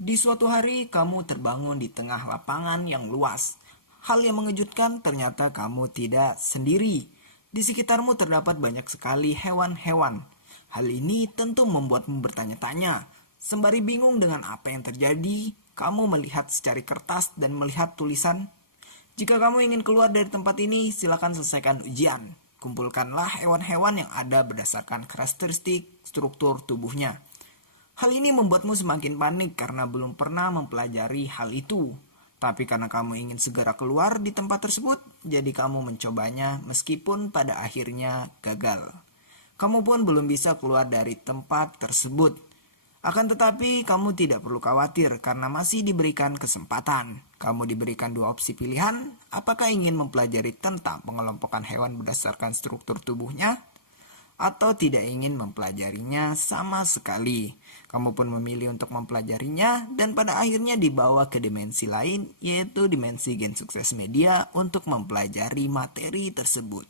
Di suatu hari, kamu terbangun di tengah lapangan yang luas. Hal yang mengejutkan ternyata kamu tidak sendiri. Di sekitarmu terdapat banyak sekali hewan-hewan. Hal ini tentu membuatmu bertanya-tanya. Sembari bingung dengan apa yang terjadi, kamu melihat secari kertas dan melihat tulisan. Jika kamu ingin keluar dari tempat ini, silakan selesaikan ujian. Kumpulkanlah hewan-hewan yang ada berdasarkan karakteristik struktur tubuhnya. Hal ini membuatmu semakin panik karena belum pernah mempelajari hal itu. Tapi karena kamu ingin segera keluar di tempat tersebut, jadi kamu mencobanya meskipun pada akhirnya gagal. Kamu pun belum bisa keluar dari tempat tersebut. Akan tetapi, kamu tidak perlu khawatir karena masih diberikan kesempatan. Kamu diberikan dua opsi pilihan, apakah ingin mempelajari tentang pengelompokan hewan berdasarkan struktur tubuhnya, atau tidak ingin mempelajarinya sama sekali. Kamu pun memilih untuk mempelajarinya dan pada akhirnya dibawa ke dimensi lain, yaitu dimensi Gen Sukses Media untuk mempelajari materi tersebut.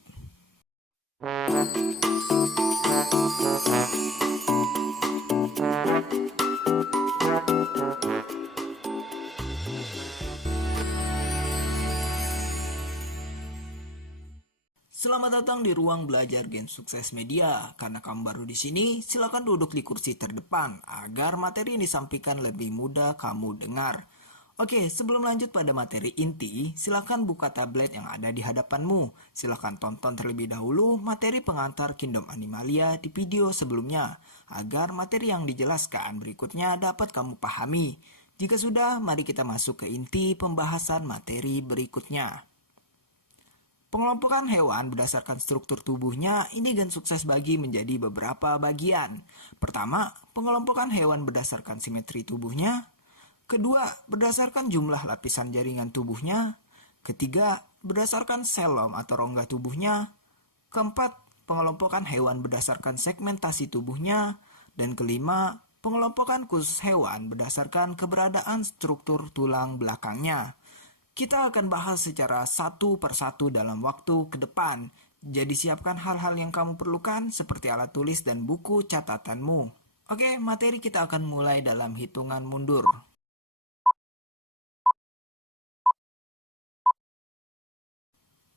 Selamat datang di ruang belajar Game Sukses Media. Karena kamu baru di sini, silakan duduk di kursi terdepan agar materi yang disampaikan lebih mudah kamu dengar. Oke, sebelum lanjut pada materi inti, silakan buka tablet yang ada di hadapanmu. Silakan tonton terlebih dahulu materi pengantar Kingdom Animalia di video sebelumnya, agar materi yang dijelaskan berikutnya dapat kamu pahami. Jika sudah, mari kita masuk ke inti pembahasan materi berikutnya. Pengelompokan hewan berdasarkan struktur tubuhnya ini Gen Sukses bagi menjadi beberapa bagian. Pertama, pengelompokan hewan berdasarkan simetri tubuhnya. Kedua, berdasarkan jumlah lapisan jaringan tubuhnya. Ketiga, berdasarkan selom atau rongga tubuhnya. Keempat, pengelompokan hewan berdasarkan segmentasi tubuhnya. Dan kelima, pengelompokan khusus hewan berdasarkan keberadaan struktur tulang belakangnya. Kita akan bahas secara satu persatu dalam waktu ke depan. Jadi siapkan hal-hal yang kamu perlukan seperti alat tulis dan buku catatanmu. Oke, materi kita akan mulai dalam hitungan mundur.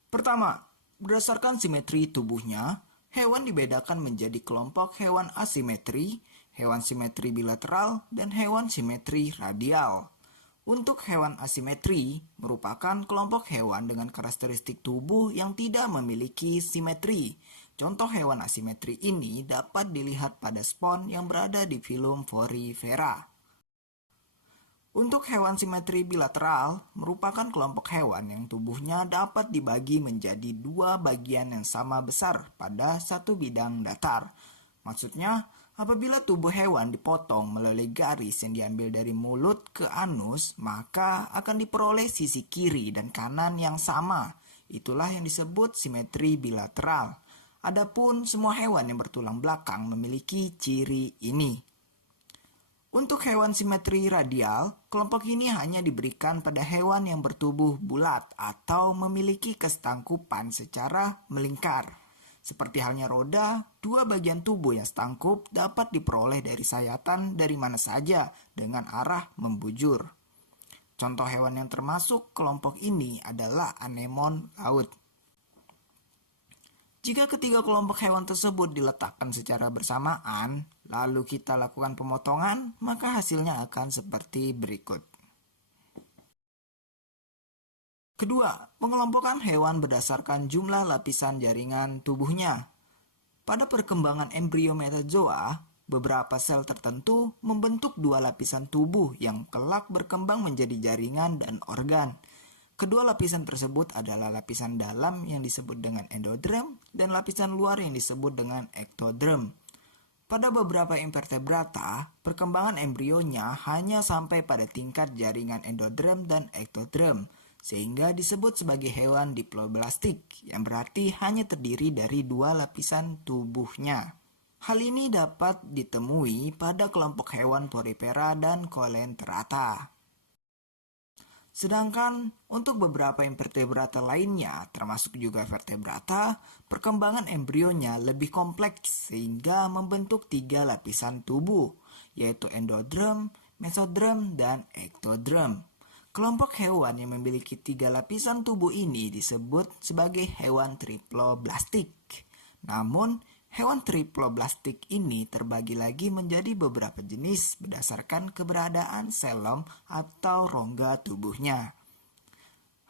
Pertama, berdasarkan simetri tubuhnya, hewan dibedakan menjadi kelompok hewan asimetri, hewan simetri bilateral, dan hewan simetri radial. Untuk hewan asimetri, merupakan kelompok hewan dengan karakteristik tubuh yang tidak memiliki simetri. Contoh hewan asimetri ini dapat dilihat pada spons yang berada di filum Porifera. Untuk hewan simetri bilateral, merupakan kelompok hewan yang tubuhnya dapat dibagi menjadi dua bagian yang sama besar pada satu bidang datar. Maksudnya, apabila tubuh hewan dipotong melalui garis yang diambil dari mulut ke anus, maka akan diperoleh sisi kiri dan kanan yang sama. Itulah yang disebut simetri bilateral. Adapun semua hewan yang bertulang belakang memiliki ciri ini. Untuk hewan simetri radial, kelompok ini hanya diberikan pada hewan yang bertubuh bulat atau memiliki kesetangkupan secara melingkar. Seperti halnya roda, dua bagian tubuh yang setangkup dapat diperoleh dari sayatan dari mana saja dengan arah membujur. Contoh hewan yang termasuk kelompok ini adalah anemon laut. Jika ketiga kelompok hewan tersebut diletakkan secara bersamaan, lalu kita lakukan pemotongan, maka hasilnya akan seperti berikut. Kedua, pengelompokan hewan berdasarkan jumlah lapisan jaringan tubuhnya. Pada perkembangan embrio metazoa, beberapa sel tertentu membentuk dua lapisan tubuh yang kelak berkembang menjadi jaringan dan organ. Kedua lapisan tersebut adalah lapisan dalam yang disebut dengan endoderm dan lapisan luar yang disebut dengan ektoderm. Pada beberapa invertebrata, perkembangan embrionya hanya sampai pada tingkat jaringan endoderm dan ektoderm, sehingga disebut sebagai hewan diploblastik, yang berarti hanya terdiri dari dua lapisan tubuhnya. Hal ini dapat ditemui pada kelompok hewan Porifera dan Coelenterata. Sedangkan untuk beberapa invertebrata lainnya, termasuk juga vertebrata, perkembangan embrionya lebih kompleks sehingga membentuk tiga lapisan tubuh, yaitu endoderm, mesodrem, dan ektodrem. Kelompok hewan yang memiliki 3 lapisan tubuh ini disebut sebagai hewan triploblastik. Namun, hewan triploblastik ini terbagi lagi menjadi beberapa jenis berdasarkan keberadaan selom atau rongga tubuhnya.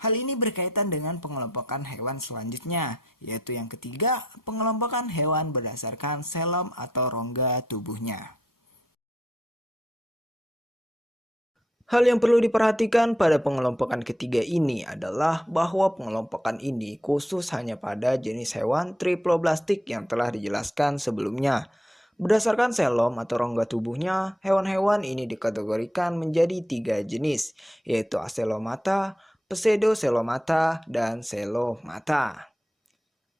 Hal ini berkaitan dengan pengelompokan hewan selanjutnya, yaitu yang ketiga, pengelompokan hewan berdasarkan selom atau rongga tubuhnya. Hal yang perlu diperhatikan pada pengelompokan ketiga ini adalah bahwa pengelompokan ini khusus hanya pada jenis hewan triploblastik yang telah dijelaskan sebelumnya. Berdasarkan selom atau rongga tubuhnya, hewan-hewan ini dikategorikan menjadi 3 jenis, yaitu aselomata, pseudoselomata, dan selomata.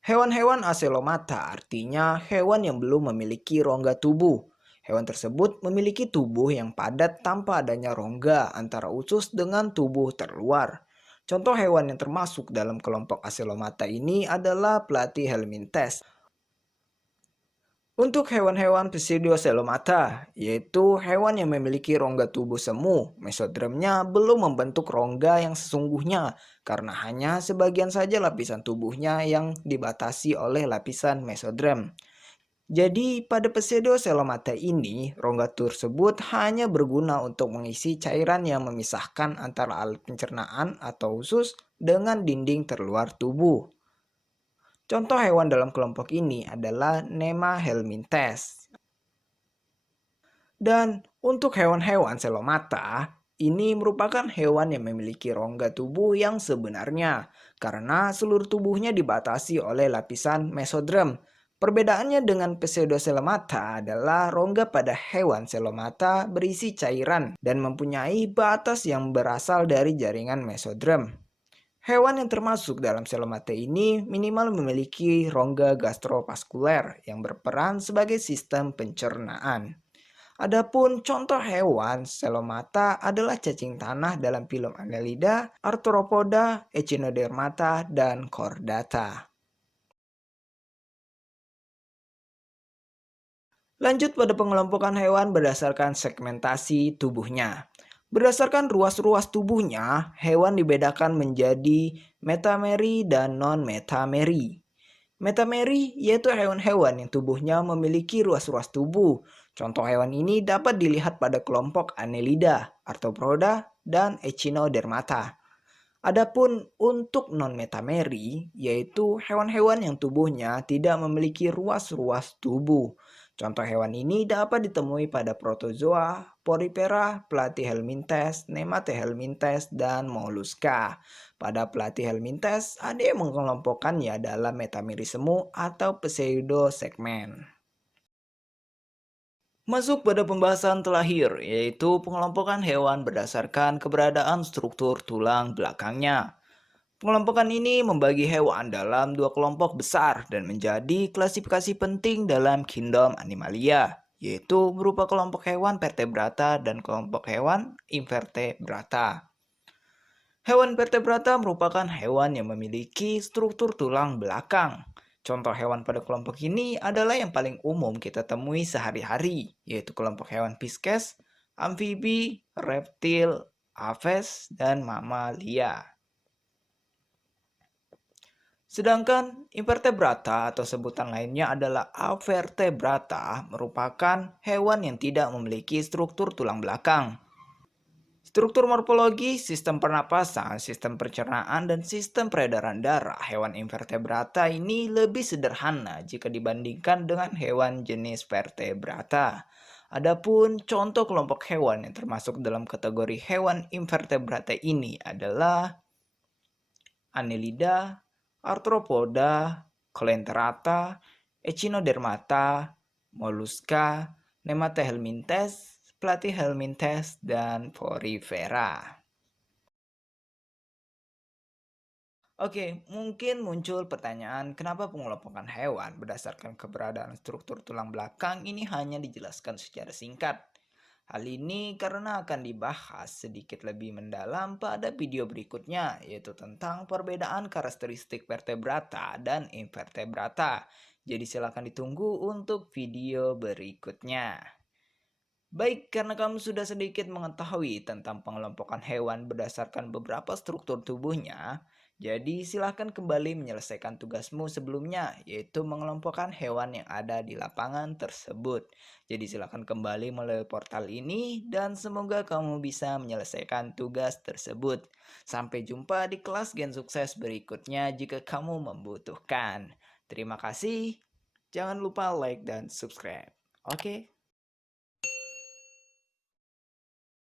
Hewan-hewan aselomata artinya hewan yang belum memiliki rongga tubuh. Hewan tersebut memiliki tubuh yang padat tanpa adanya rongga antara usus dengan tubuh terluar. Contoh hewan yang termasuk dalam kelompok aselomata ini adalah Platyhelminthes. Untuk hewan-hewan pseudoselomata, yaitu hewan yang memiliki rongga tubuh semu, mesodremnya belum membentuk rongga yang sesungguhnya karena hanya sebagian saja lapisan tubuhnya yang dibatasi oleh lapisan mesodrem. Jadi pada pseudoselomata ini, rongga tersebut hanya berguna untuk mengisi cairan yang memisahkan antara alat pencernaan atau usus dengan dinding terluar tubuh. Contoh hewan dalam kelompok ini adalah Nemahelminthes. Dan untuk hewan-hewan selomata, ini merupakan hewan yang memiliki rongga tubuh yang sebenarnya karena seluruh tubuhnya dibatasi oleh lapisan mesodrem. Perbedaannya dengan pseudoselomata adalah rongga pada hewan selomata berisi cairan dan mempunyai batas yang berasal dari jaringan mesodrem. Hewan yang termasuk dalam selomata ini minimal memiliki rongga gastrovaskuler yang berperan sebagai sistem pencernaan. Adapun contoh hewan selomata adalah cacing tanah dalam filum Annelida, Arthropoda, Echinodermata, dan Chordata. Lanjut pada pengelompokan hewan berdasarkan segmentasi tubuhnya. Berdasarkan ruas-ruas tubuhnya, hewan dibedakan menjadi metameri dan non-metameri. Metameri yaitu hewan-hewan yang tubuhnya memiliki ruas-ruas tubuh. Contoh hewan ini dapat dilihat pada kelompok Annelida, Arthropoda, dan Echinodermata. Adapun untuk non-metameri, yaitu hewan-hewan yang tubuhnya tidak memiliki ruas-ruas tubuh. Contoh hewan ini dapat ditemui pada protozoa, porifera, Platyhelminthes, Nematehelminthes, dan moluska. Pada Platyhelminthes, ada yang mengelompokkannya dalam metameri semu atau pseudosegmen. Masuk pada pembahasan terakhir, yaitu pengelompokan hewan berdasarkan keberadaan struktur tulang belakangnya. Pengelompokan ini membagi hewan dalam 2 kelompok besar dan menjadi klasifikasi penting dalam kingdom Animalia, yaitu berupa kelompok hewan vertebrata dan kelompok hewan invertebrata. Hewan vertebrata merupakan hewan yang memiliki struktur tulang belakang. Contoh hewan pada kelompok ini adalah yang paling umum kita temui sehari-hari, yaitu kelompok hewan Pisces, amfibi, reptil, aves, dan mamalia. Sedangkan invertebrata atau sebutan lainnya adalah avertebrata merupakan hewan yang tidak memiliki struktur tulang belakang. Struktur morfologi, sistem pernapasan, sistem pencernaan, dan sistem peredaran darah hewan invertebrata ini lebih sederhana jika dibandingkan dengan hewan jenis vertebrata. Adapun contoh kelompok hewan yang termasuk dalam kategori hewan invertebrata ini adalah Annelida, Arthropoda, Coelenterata, Echinodermata, Mollusca, Nematehelminthes, Platyhelminthes, dan Porifera. Oke, mungkin muncul pertanyaan kenapa pengelompokan hewan berdasarkan keberadaan struktur tulang belakang ini hanya dijelaskan secara singkat. Hal ini karena akan dibahas sedikit lebih mendalam pada video berikutnya, yaitu tentang perbedaan karakteristik vertebrata dan invertebrata. Jadi silakan ditunggu untuk video berikutnya. Baik, karena kamu sudah sedikit mengetahui tentang pengelompokan hewan berdasarkan beberapa struktur tubuhnya, jadi silahkan kembali menyelesaikan tugasmu sebelumnya, yaitu mengelompokkan hewan yang ada di lapangan tersebut. Jadi silahkan kembali melalui portal ini dan semoga kamu bisa menyelesaikan tugas tersebut. Sampai jumpa di kelas Gen Sukses berikutnya jika kamu membutuhkan. Terima kasih. Jangan lupa like dan subscribe. Oke?